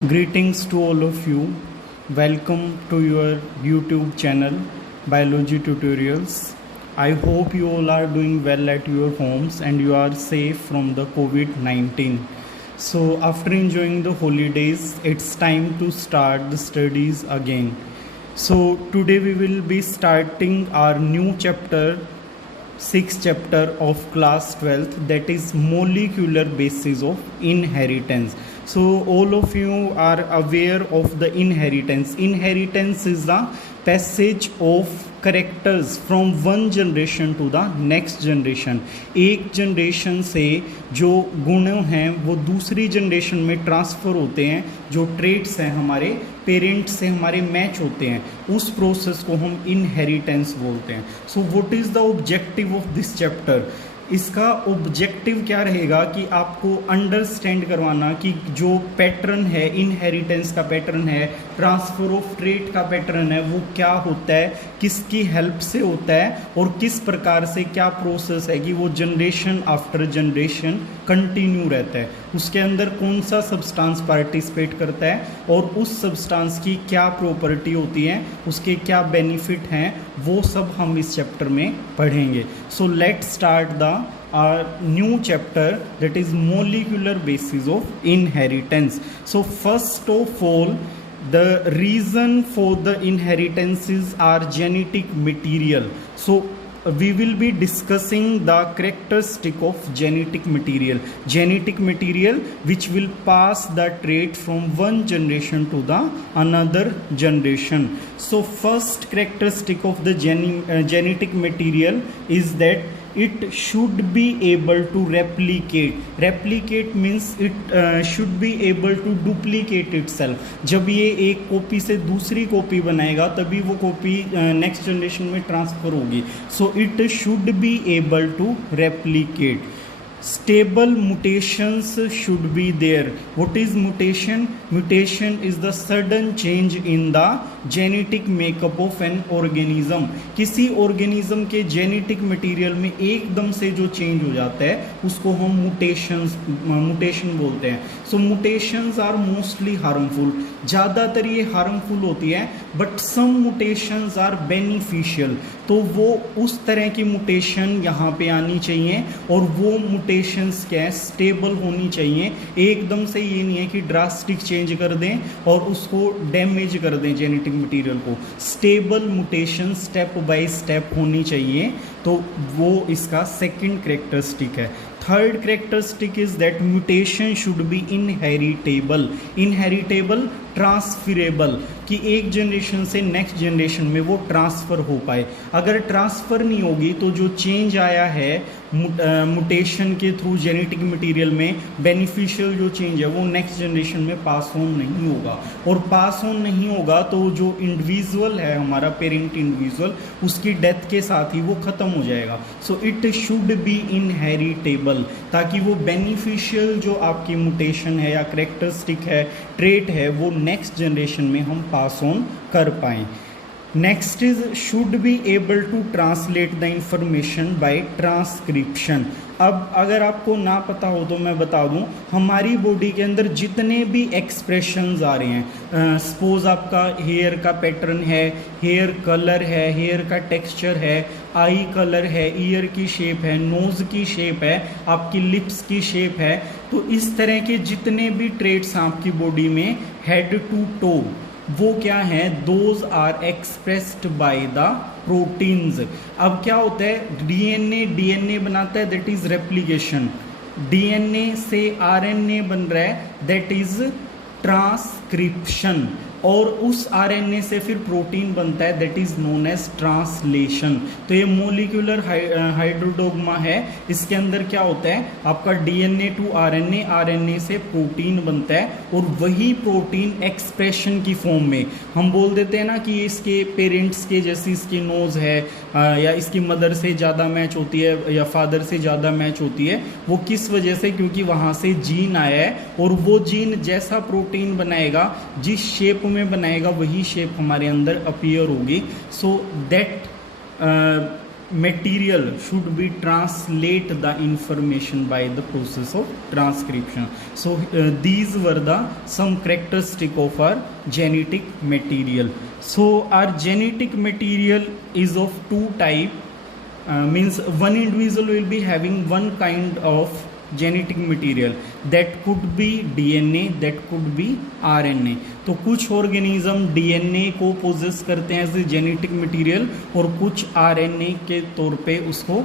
Greetings to all of you. Welcome to your YouTube channel Biology Tutorials. I hope you all are doing well at your homes and you are safe from the COVID-19. So after enjoying the holidays, it's time to start the studies again. So today we will be starting our new chapter, sixth chapter of class 12th, that is molecular basis of inheritance. So all of you are aware of the inheritance. Inheritance is the passage of characters from one generation to the next generation. एक generation से जो गुण हैं वो दूसरी generation में transfer होते हैं, जो ट्रेट्स हैं हमारे पेरेंट्स से हमारे मैच होते हैं, उस प्रोसेस को हम इनहेरिटेंस बोलते हैं. So what is the objective of this chapter? इसका ऑब्जेक्टिव क्या रहेगा कि आपको अंडरस्टैंड करवाना कि जो पैटर्न है, इनहेरिटेंस का पैटर्न है, ट्रांसफ़र ऑफ ट्रेट का पैटर्न है, वो क्या होता है, किसकी हेल्प से होता है और किस प्रकार से क्या प्रोसेस है कि वो जनरेशन आफ्टर जनरेशन कंटिन्यू रहता है. उसके अंदर कौन सा सब्सटेंस पार्टिसिपेट करता है और उस सब्सटेंस की क्या प्रॉपर्टी होती है, उसके क्या बेनिफिट हैं, वो सब हम इस चैप्टर में पढ़ेंगे. So let's start the new chapter, that is molecular basis of inheritance. So first of all, the reason for the inheritances are genetic material. So we will be discussing the characteristic of genetic material which will pass the trait from one generation to the another generation. So first characteristic of the genetic material is that it should be able to replicate means it should be able to duplicate itself. जब ये एक copy से दूसरी copy बनाएगा तभी वो copy next generation में transfer होगी. So it should be able to replicate. Stable mutations should be there. What is mutation? Mutation is the sudden change in the genetic makeup of an organism. किसी organism के genetic material में एकदम से जो change हो जाता है उसको हम mutation बोलते हैं. So mutations are mostly harmful. ज़्यादातर ये harmful होती है, but some mutations are beneficial. तो वो उस तरह की mutation यहाँ पे आनी चाहिए और वो mutations क्या है, स्टेबल होनी चाहिए. एकदम से ये नहीं है कि ड्रास्टिक चेंज कर दें और उसको डैमेज कर दें जेनेटिक मटेरियल को. Stable mutation step by step होनी चाहिए. तो वो इसका सेकंड कैरेक्टरिस्टिक है. Third characteristic is that mutation should be inheritable transferable, कि एक जनरेशन से नेक्स्ट जनरेशन में वो ट्रांसफ़र हो पाए. अगर ट्रांसफ़र नहीं होगी तो जो चेंज आया है मुटेशन के थ्रू जेनेटिक मटेरियल में, बेनिफिशियल जो चेंज है वो नेक्स्ट जनरेशन में पास ऑन नहीं होगा. और पास ऑन नहीं होगा तो जो इंडिविजुअल है हमारा पेरेंट इंडिविजुअल, उसकी डेथ के साथ ही वो ख़त्म हो जाएगा. सो इट शुड बी इनहेरिटेबल, ताकि वो बेनिफिशियल जो आपकी मुटेशन है या करेक्टरिस्टिक है, ट्रेट है, वो नेक्स्ट जनरेशन में हम पास ऑन कर पाएँ. Next is should be able to translate the information by transcription. अब अगर आपको ना पता हो तो मैं बता दूं, हमारी बॉडी के अंदर जितने भी एक्सप्रेशंस आ रहे हैं, सपोज आपका हेयर का पैटर्न है, हेयर कलर है, हेयर का टेक्सचर है, आई कलर है, ईयर की शेप है, नोज़ की शेप है, आपकी लिप्स की शेप है, तो इस तरह के जितने भी ट्रेट्स आपकी बॉडी में हेड टू टो, वो क्या है, those are expressed by the proteins. अब क्या होता है, डीएनए बनाता है, दैट इज रेप्लिकेशन. डीएनए से आरएनए बन रहा है, दैट इज ट्रांसक्रिप्शन. और उस आरएनए से फिर प्रोटीन बनता है, that is known as translation. तो ये मोलिकुलर हाइड्रोडोग्मा है. इसके अंदर क्या होता है, आपका डीएनए टू आरएनए, आरएनए से प्रोटीन बनता है और वही प्रोटीन एक्सप्रेशन की फॉर्म में हम बोल देते हैं ना कि इसके पेरेंट्स के जैसी इसकी नोज़ है, या इसकी मदर से ज़्यादा मैच होती है या फादर से ज़्यादा मैच होती है. वो किस वजह से, क्योंकि वहाँ से जीन आया है और वो जीन जैसा प्रोटीन बनाएगा, जिस शेप में बनाएगा, वही शेप हमारे अंदर अपीयर होगी. So that material should be translate the information by the process of transcription. So these were the some characteristic of our genetic material. So our genetic material is of two type, means one individual will be having one kind of genetic material, that could be DNA, that could be RNA. तो कुछ organism DNA को poses करते हैं as a genetic material और कुछ RNA के तौर पे उसको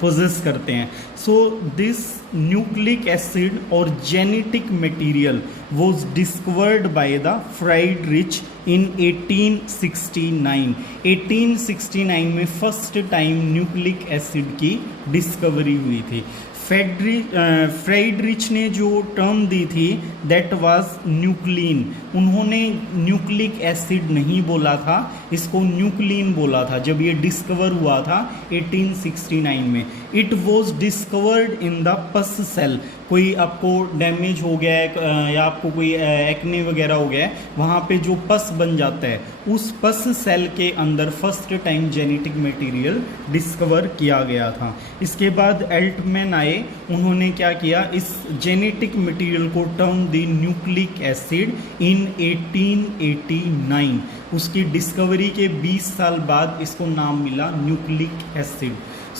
पोजेस करते हैं. सो दिस न्यूक्लिक एसिड और genetic material was discovered by the Friedrich in 1869. 1869 में फर्स्ट टाइम न्यूक्लिक एसिड की डिस्कवरी हुई थी. फ्राइडरिच ने जो टर्म दी थी दैट वाज न्यूक्लिन. उन्होंने न्यूक्लिक एसिड नहीं बोला था, इसको न्यूक्लिन बोला था जब ये डिस्कवर हुआ था 1869 में. It was discovered in the pus cell. कोई आपको डैमेज हो गया है या आपको कोई एक्ने वगैरह हो गया है, वहाँ पे जो पस बन जाता है उस पस सेल के अंदर first time genetic material discover किया गया था. इसके बाद एल्टमैन आए, उन्होंने क्या किया, इस जेनेटिक मटेरियल को term the nucleic acid in 1889. उसकी डिस्कवरी के 20 साल बाद इसको नाम मिला nucleic acid.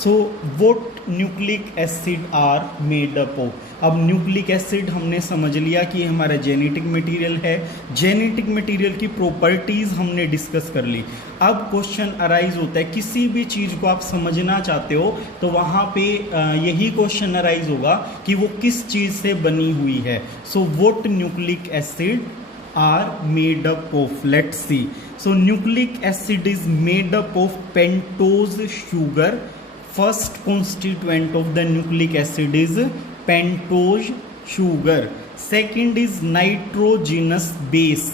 So what nucleic acid are made up of. अब न्यूक्लिक एसिड हमने समझ लिया कि हमारा जेनेटिक मटेरियल है. जेनेटिक मटेरियल की प्रॉपर्टीज़ हमने डिस्कस कर ली. अब क्वेश्चन अराइज होता है, किसी भी चीज़ को आप समझना चाहते हो तो वहाँ पे यही क्वेश्चन अराइज होगा कि वो किस चीज़ से बनी हुई है. सो what nucleic acid are made up of. Let's see. So nucleic acid is made up of pentose sugar. First constituent of the nucleic acid is pentose sugar. Second is nitrogenous base.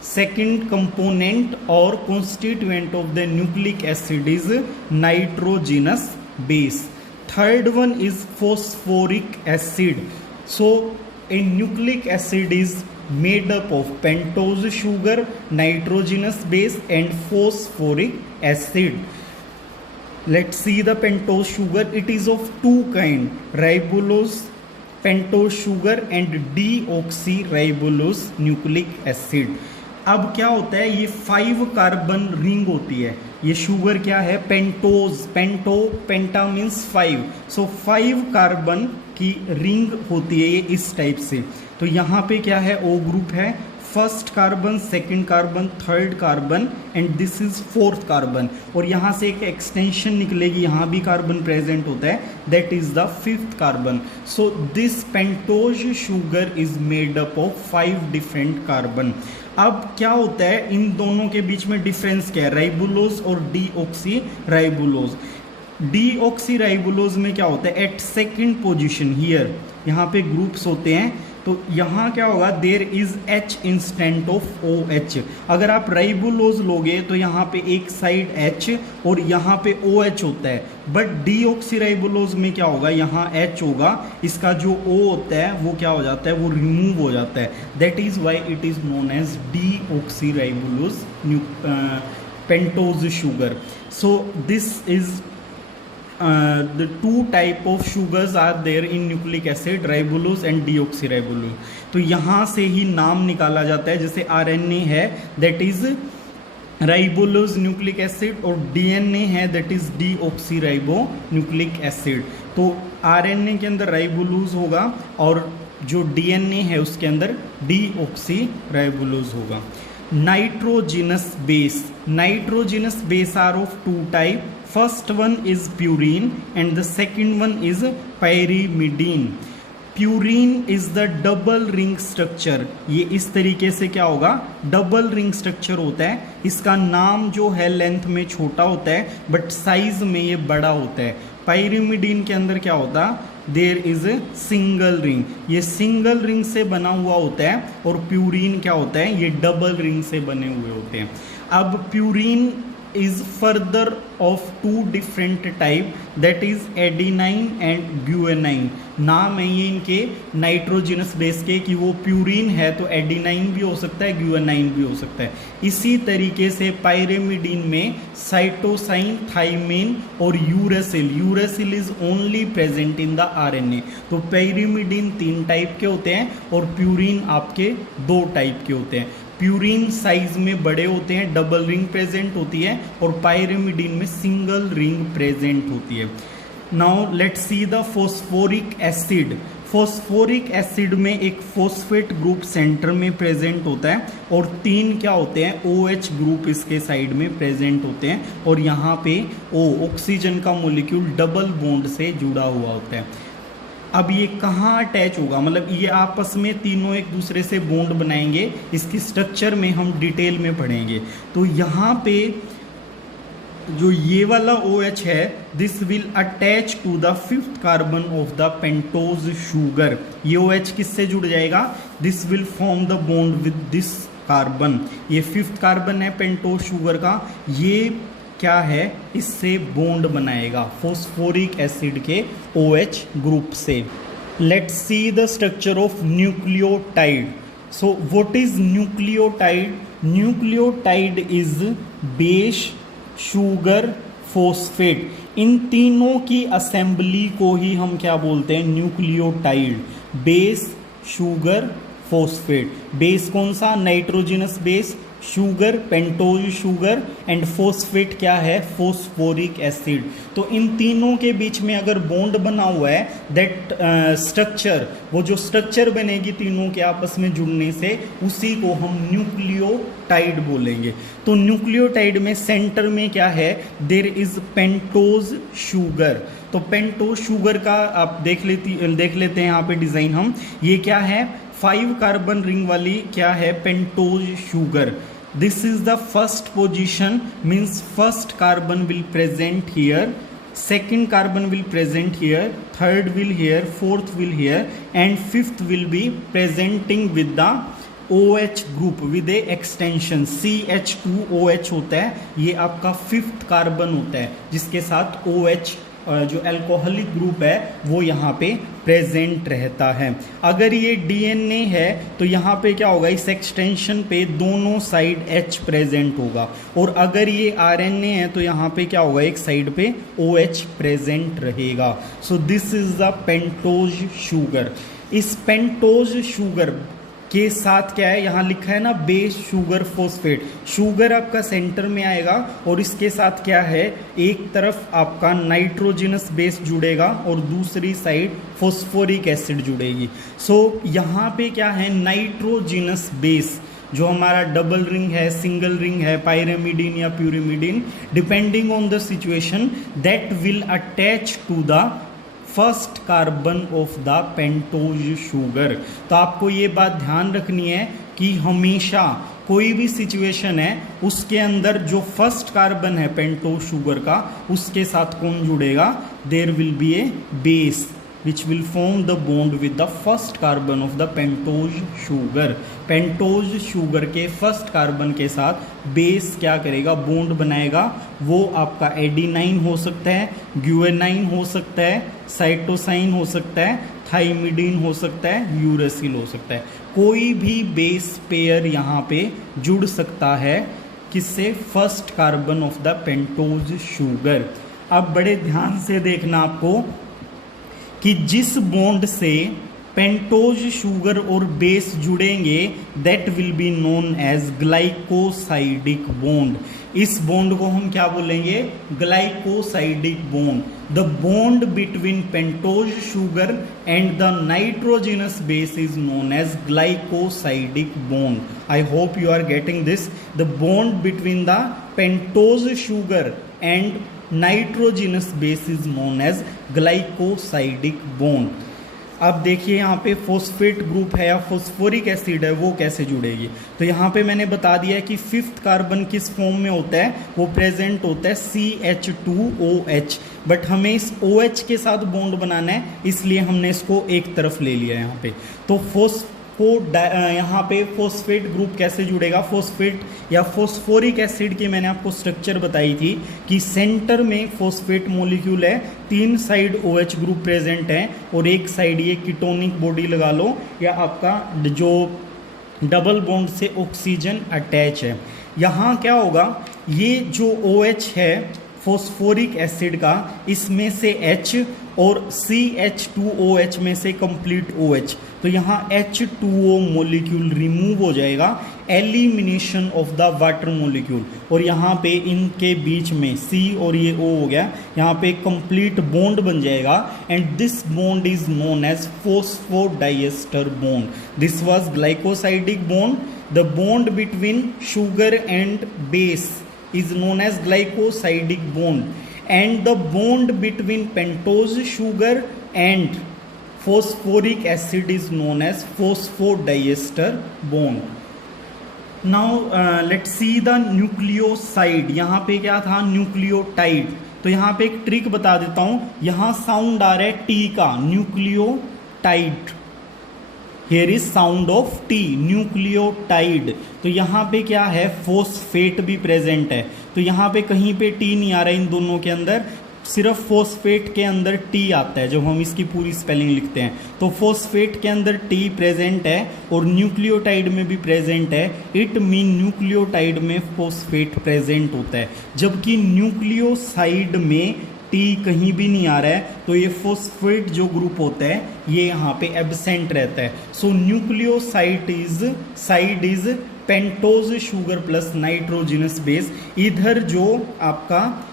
Second component or constituent of the nucleic acid is nitrogenous base. Third one is phosphoric acid. So a nucleic acid is made up of pentose sugar, nitrogenous base and phosphoric acid. Let's see the pentose sugar. It is of two kind, ribulose pentose sugar and deoxyribulose nucleic acid. अब क्या होता है, ये 5 carbon ring होती है. ये sugar क्या है, पेंटोज. पेंटा मीन्स 5. सो 5 कार्बन की रिंग होती है ये इस टाइप से. तो यहाँ पे क्या है, O ग्रुप है, first carbon, second carbon, third carbon and this is fourth carbon. और यहाँ से एक एक्सटेंशन निकलेगी, यहाँ भी कार्बन प्रेजेंट होता है, that is the 5th carbon. So this pentose sugar is made up of 5 different carbon. अब क्या होता है, इन दोनों के बीच में डिफरेंस क्या है, राइबुलोज और डीऑक्सीराइबुलोज. डीऑक्सीराइबुलोज में क्या होता है, एट सेकंड पोजीशन हियर, यहाँ पे ग्रुप्स होते हैं. तो यहाँ क्या होगा, there is H instant of OH. अगर आप राइबुलोज लोगे तो यहाँ पे एक साइड H और यहाँ पे OH होता है. बट डीऑक्सीराइबुलोज में क्या होगा, यहाँ H होगा, इसका जो O होता है वो क्या हो जाता है, वो रिमूव हो जाता है. That is why it is known as deoxyribulose pentose sugar. So this is the 2 type of sugars are there in nucleic acid, ribulose and deoxyribulose. तो यहाँ से ही नाम निकाला जाता है. जैसे RNA है that is ribulose nucleic acid और DNA है that is deoxyribonucleic acid. तो RNA के अंदर राइबुलोज होगा और जो DNA है उसके अंदर deoxyribulose होगा. Nitrogenous base. Nitrogenous base are of 2 type. First one is purine and the second one is pyrimidine. Purine is the double ring structure. ये इस तरीके से क्या होगा, डबल रिंग स्ट्रक्चर होता है. इसका नाम जो है लेंथ में छोटा होता है बट साइज में ये बड़ा होता है. पायरिमिडीन के अंदर क्या होता, there is a single ring. ये सिंगल रिंग से बना हुआ होता है और प्यूरिन क्या होता है, ये डबल रिंग से बने हुए होते हैं. अब purine is further of two different type, that is adenine and guanine. नाम है ये इनके नाइट्रोजिनस बेस के कि वो प्यूरिन है तो एडिनाइन भी हो सकता है, ग्यूएनाइन भी हो सकता है। इसी तरीके से पायरेमिडीन में साइटोसाइन, थाइमिन और uracil is only present in the RNA. तो पायरेमिडीन 3 टाइप के होते हैं और प्यूरिन आपके 2 टाइप के होते हैं। प्यूरिन साइज में बड़े होते हैं, डबल रिंग प्रेजेंट होती है, और पायरेमिडीन में सिंगल रिंग प्रेजेंट होती है। Now let's see the phosphoric acid. Phosphoric acid में एक फॉस्फेट ग्रुप सेंटर में प्रेजेंट होता है और 3 क्या होते हैं, OH ग्रुप इसके साइड में प्रेजेंट होते हैं, और यहाँ पे O ऑक्सीजन का मॉलिक्यूल डबल बॉन्ड से जुड़ा हुआ होता है। अब ये कहाँ अटैच होगा, मतलब ये आपस में तीनों एक दूसरे से बॉन्ड बनाएंगे, इसकी स्ट्रक्चर में हम डिटेल में पढ़ेंगे। तो यहाँ पे जो ये वाला OH है, this will attach to the 5th carbon of the pentose sugar. ये OH किससे जुड़ जाएगा, this will form the bond with this carbon. ये 5th कार्बन है पेंटोज शुगर का, ये क्या है, इससे बॉन्ड बनाएगा फॉस्फोरिक एसिड के OH ग्रुप से। Let's see the structure of nucleotide. So what is nucleotide? Nucleotide is base, sugar, phosphate. इन तीनों की असेंबली को ही हम क्या बोलते हैं, nucleotide. Base, sugar, phosphate. Base कौन सा, nitrogenous base, sugar pentose sugar, and phosphate क्या है, फॉस्फोरिक एसिड। तो इन तीनों के बीच में अगर बॉन्ड बना हुआ है, दैट स्ट्रक्चर, वो जो स्ट्रक्चर बनेगी तीनों के आपस में जुड़ने से, उसी को हम न्यूक्लियोटाइड बोलेंगे। तो न्यूक्लियोटाइड में सेंटर में क्या है, देयर इज पेंटोज शुगर। तो पेंटोज शुगर का आप देख लेते हैं यहाँ पे डिजाइन हम, ये क्या है, 5 कार्बन रिंग वाली क्या है, pentose sugar. This is the first position, means first carbon will present here, second carbon will present here, third will here, fourth will here, and fifth will be presenting with the OH group with a extension CH2OH होता है। ये आपका 5th carbon होता है जिसके साथ OH जो alcoholic group है वो यहाँ पे प्रेजेंट रहता है। अगर ये DNA है तो यहाँ पे क्या होगा, इस एक्सटेंशन पे दोनों साइड H प्रेजेंट होगा, और अगर ये RNA है तो यहाँ पे क्या होगा, एक साइड पे OH प्रेजेंट रहेगा। सो this is the pentose sugar. इस पेंटोज शुगर के साथ क्या है, यहाँ लिखा है ना, बेस, शुगर, फॉस्फेट। शुगर आपका सेंटर में आएगा और इसके साथ क्या है, एक तरफ आपका नाइट्रोजिनस बेस जुड़ेगा और दूसरी साइड फॉस्फोरिक एसिड जुड़ेगी। सो यहाँ पे क्या है, नाइट्रोजिनस बेस जो हमारा डबल रिंग है, सिंगल रिंग है, पायरेमिडीन या pyrimidine, depending on the situation, that will attach to the first carbon of the pentose sugar. तो आपको ये बात ध्यान रखनी है कि हमेशा कोई भी सिचुएशन है उसके अंदर जो फर्स्ट कार्बन है पेंटोज शुगर का, उसके साथ कौन जुड़ेगा, there will be a base which will form the bond with the first carbon of the pentose sugar। Pentose sugar के फर्स्ट कार्बन के साथ बेस क्या करेगा, बॉन्ड बनाएगा। वो आपका एडिनाइन हो सकता है, ग्यूएनाइन हो सकता है, साइटोसाइन हो सकता है, थाइमिडीन हो सकता है, यूरेसिल हो सकता है। कोई भी बेस पेयर यहाँ पे जुड़ सकता है, किससे, first carbon of the pentose sugar. अब बड़े ध्यान से देखना आपको कि जिस बॉन्ड से पेंटोज शुगर और बेस जुड़ेंगे, that will be known as glycosidic bond. इस बॉन्ड को हम क्या बोलेंगे, glycosidic bond. The bond between pentose sugar and the nitrogenous base is known as glycosidic bond. I hope you are getting this. The bond between the pentose sugar and nitrogenous base is known as glycosidic bond. अब देखिए यहाँ पे phosphate group है या phosphoric acid है, वो कैसे जुड़ेगी। तो यहाँ पे मैंने बता दिया है कि 5th कार्बन किस फॉर्म में होता है, वो प्रेजेंट होता है CH2OH, बट हमें इस OH के साथ बॉन्ड बनाना है, इसलिए हमने इसको एक तरफ ले लिया है यहाँ पे। तो यहाँ पे फॉस्फेट ग्रुप कैसे जुड़ेगा, फॉस्फेट या फॉस्फोरिक एसिड की मैंने आपको स्ट्रक्चर बताई थी कि सेंटर में फॉस्फेट मॉलिक्यूल है, 3 साइड OH ग्रुप प्रेजेंट है और एक साइड ये कीटोनिक बॉडी लगा लो या आपका जो डबल बॉन्ड से ऑक्सीजन अटैच है। यहाँ क्या होगा, ये जो OH है फॉस्फोरिक एसिड का, इसमें से H और CH2OH में से कंप्लीट OH, तो यहाँ H2O मॉलिक्यूल रिमूव हो जाएगा, elimination of the water molecule, और यहाँ पे इनके बीच में C और ये O हो गया, यहाँ पे कंप्लीट बॉन्ड बन जाएगा and this bond is known as phosphodiester bond. This was glycosidic bond, the bond between sugar and base is known as glycosidic bond and the bond between pentose sugar and phosphoric acid is known as phosphodiester bond. Now let's see the nucleoside. यहाँ पे क्या था, nucleotide. तो यहाँ पे एक trick बता देता हूँ, यहाँ साउंड आ रहा है टी का, nucleotide, here is sound of T, nucleotide. तो यहाँ पे क्या है, फॉस्फेट भी प्रेजेंट है, तो यहाँ पे कहीं पे टी नहीं आ रहा है, इन दोनों के अंदर सिर्फ फॉस्फेट के अंदर टी आता है जब हम इसकी पूरी स्पेलिंग लिखते हैं। तो फॉस्फेट के अंदर टी प्रेजेंट है और न्यूक्लियोटाइड में भी प्रेजेंट है, इट मीन न्यूक्लियोटाइड में फॉस्फेट प्रेजेंट होता है, जबकि न्यूक्लियोसाइड में टी कहीं भी नहीं आ रहा है, तो ये फॉस्फेट जो ग्रुप होता है ये यहाँ पे एब्सेंट रहता है। So nucleoside is pentose sugar plus nitrogenous base. इधर जो आपका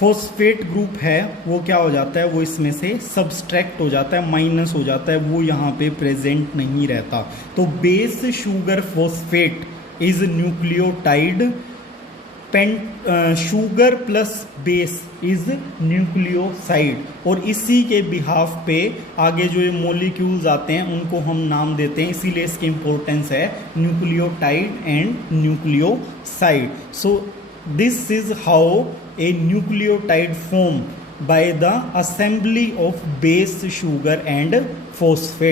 फॉस्फेट ग्रुप है वो क्या हो जाता है, वो इसमें से सब्सट्रैक्ट हो जाता है, माइनस हो जाता है, वो यहाँ पे प्रेजेंट नहीं रहता। तो base sugar phosphate is nucleotide, sugar plus base is nucleoside, और इसी के बिहाफ पे आगे जो ये मॉलिक्यूल्स आते हैं उनको हम नाम देते हैं, इसीलिए इसकी इंपॉर्टेंस है nucleotide and nucleoside. So this is how a nucleotide form by the assembly of base sugar and phosphate.